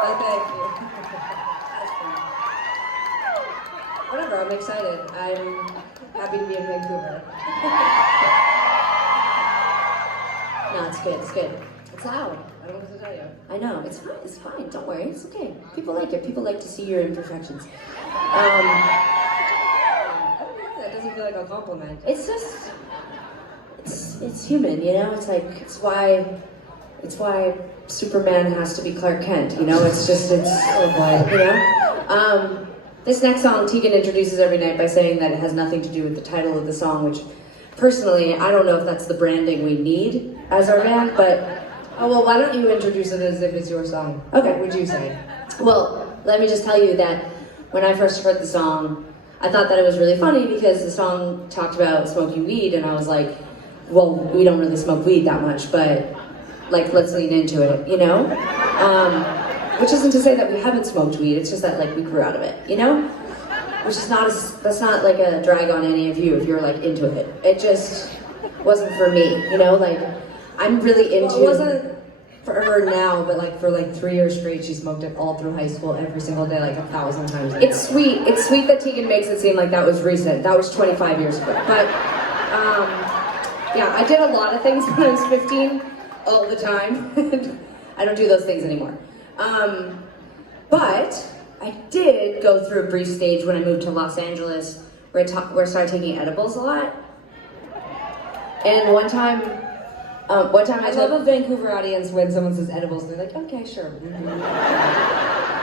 Oh, thank you. Whatever, I'm excited. I'm happy to be in Vancouver. No, it's good, it's good. It's loud. I don't know what to tell you. I know, it's fine, don't worry, it's okay. People like it, people like to see your imperfections. I don't know, that doesn't feel like a compliment. It's just, it's human, you know? It's like, it's why Superman has to be Clark Kent, you know? It's oh boy, you know? This next song, Tegan introduces every night by saying that it has nothing to do with the title of the song, which personally, I don't know if that's the branding we need as our band, but... Oh, well, why don't you introduce it as if it's your song? Okay. What would you say? Well, let me just tell you that when I first heard the song, I thought that it was really funny because the song talked about smoking weed, and I was like, well, we don't really smoke weed that much, but like, let's lean into it, you know? Which isn't to say that we haven't smoked weed, it's just that like we grew out of it, you know? Which is that's not like a drag on any of you if you're like into it. It just wasn't for me, you know? Like, I'm really into... Well, it wasn't for her now, but like for like 3 years straight, she smoked it all through high school, every single day, like 1,000 times a day. It's sweet that Tegan makes it seem like that was recent. That was 25 years ago. But, yeah, I did a lot of things when I was 15, all the time. I don't do those things anymore. But I did go through a brief stage when I moved to Los Angeles where I started taking edibles a lot. And one time I love a Vancouver audience when someone says edibles, they're like, okay, sure. Mm-hmm.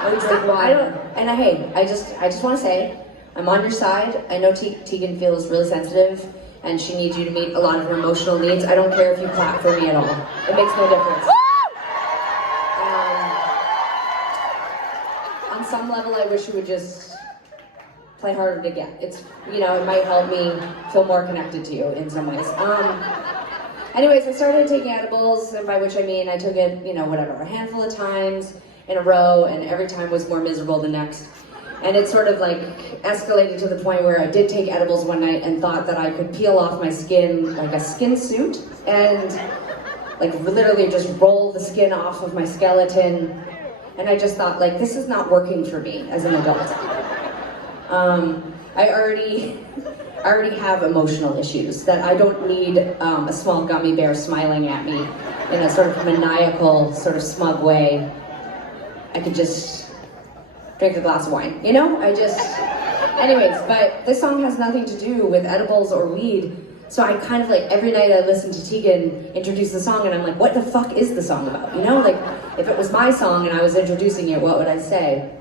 Or drink water. I just want to say, I'm on your side. I know Tegan feels really sensitive and she needs you to meet a lot of her emotional needs. I don't care if you clap for me at all. It makes no difference. On some level, I wish you would just play harder to get. It's, you know, it might help me feel more connected to you in some ways. Anyways, I started taking edibles, and by which I mean I took it, you know, whatever, a handful of times in a row, and every time was more miserable than next. And it sort of like escalated to the point where I did take edibles one night and thought that I could peel off my skin like a skin suit and like literally just roll the skin off of my skeleton. And I just thought, like, this is not working for me as an adult. I already have emotional issues that I don't need a small gummy bear smiling at me in a sort of maniacal, sort of smug way. I could just drink a glass of wine, you know? Anyways, but this song has nothing to do with edibles or weed. So I kind of like, every night I listen to Tegan introduce the song and I'm like, what the fuck is the song about? You know, like, if it was my song and I was introducing it, what would I say?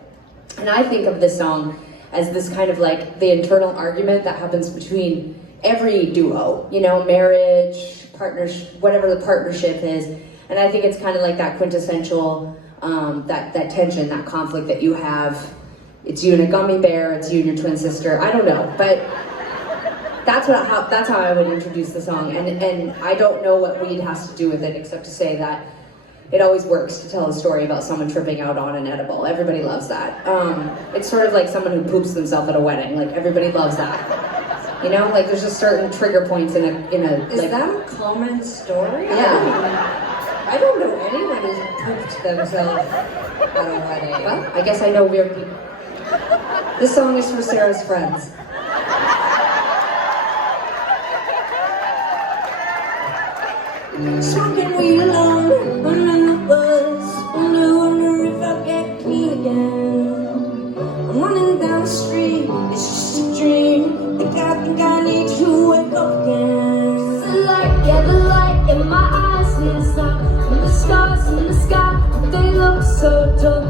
And I think of this song as this kind of like the internal argument that happens between every duo, you know, marriage, partnership, whatever the partnership is. And I think it's kind of like that quintessential, that tension, that conflict that you have. It's you and a gummy bear, it's you and your twin sister, I don't know, but that's how I would introduce the song. And I don't know what weed has to do with it, except to say that it always works to tell a story about someone tripping out on an edible. Everybody loves that. It's sort of like someone who poops themselves at a wedding. Like, everybody loves that. You know, like there's just certain trigger points in a. Is like, that a common story? Yeah. I don't know anyone who's pooped themselves at a wedding. Well, I guess I know weird people. This song is for Sara's friends. Smoking weed alone, I'm in the bus. Wonder if I'll get clean again. I'm running down the street, it's just a dream. Think I need to wake up again. The light in my eyes needs stop. And the stars in the sky, they look so dull.